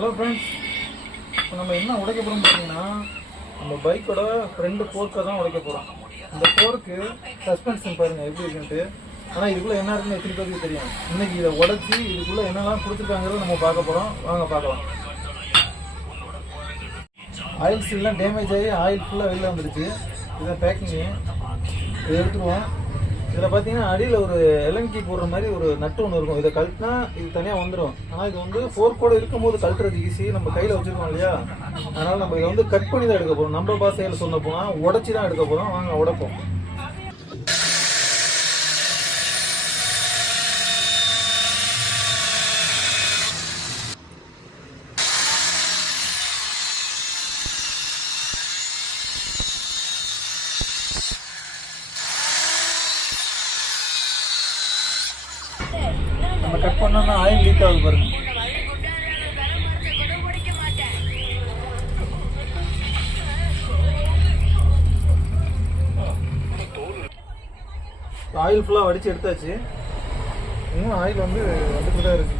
Hello friends, இப்போ நம்ம என்ன உடைக்க போகிறோம்னு பார்த்தீங்கன்னா, நம்ம பைக்கோட ஃப்ரெண்டு ஃபோர்க்கை தான் உடைக்க போகிறோம். இந்த ஃபோர்க்கு சஸ்பென்ஷன் பாருங்கள் எப்படி இருக்குன்ட்டு. ஆனால் இதுக்குள்ளே என்ன இருக்குன்னு எத்தனை பேருக்கு தெரியும். இன்றைக்கி இதை உடச்சி இதுக்குள்ளே என்னெல்லாம் கொடுத்துருக்காங்கிறத நம்ம பார்க்க போகிறோம். வாங்க பார்க்கலாம். ஆயில் சீல்லாம் டேமேஜ் ஆகி ஆயில் ஃபுல்லாக வெளில வந்துடுச்சு. இதை பேக்கிங்கு இதை எடுத்துருவோம். இதில் பார்த்தீங்கன்னா அடியில் ஒரு எலங்கி போடுற மாதிரி ஒரு நட்டு ஒன்று இருக்கும். இதை கழட்டினா இது தனியாக வந்துடும். ஆனால் இது வந்து ஃபோர்க்கோடு இருக்கும்போது கழட்டுறது ஈஸி. நம்ம கையில் வச்சுருக்கோம் இல்லையா, அதனால் நம்ம இதை வந்து கட் பண்ணி தான் எடுக்க போகிறோம். நம்ம பாசையில் சொன்ன போனால் உடச்சி தான் எடுக்க போகிறோம். வாங்க உடைப்போம். நம்ம கட் பண்ணோம்னா ஆயில் லீக் ஆகுது பாருங்க. ஆயில் ஃபுல்லாக வடித்து எடுத்தாச்சு. இன்னும் ஆயில் வந்து வந்துட்டு தான் இருக்கு.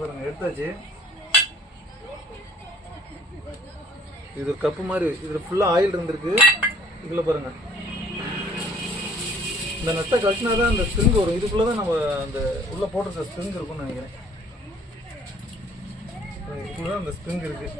பாருங்க எடுத்தாச்சு. இது ஒரு கப்பு மாதிரி, இதுல ஃபுல்லா ஆயில் இருந்திருக்கு. இதுல பாருங்க, இந்த நட்டை கட்டினாதான் அந்த ஸ்ப்ரிங் வரும். இதுக்குள்ளதான் நம்ம அந்த உள்ள போட்டிருக்க ஸ்ப்ரிங் இருக்கும்னு நினைக்கிறேன். இதுக்குள்ளதான் அந்த ஸ்ப்ரிங் இருக்கு.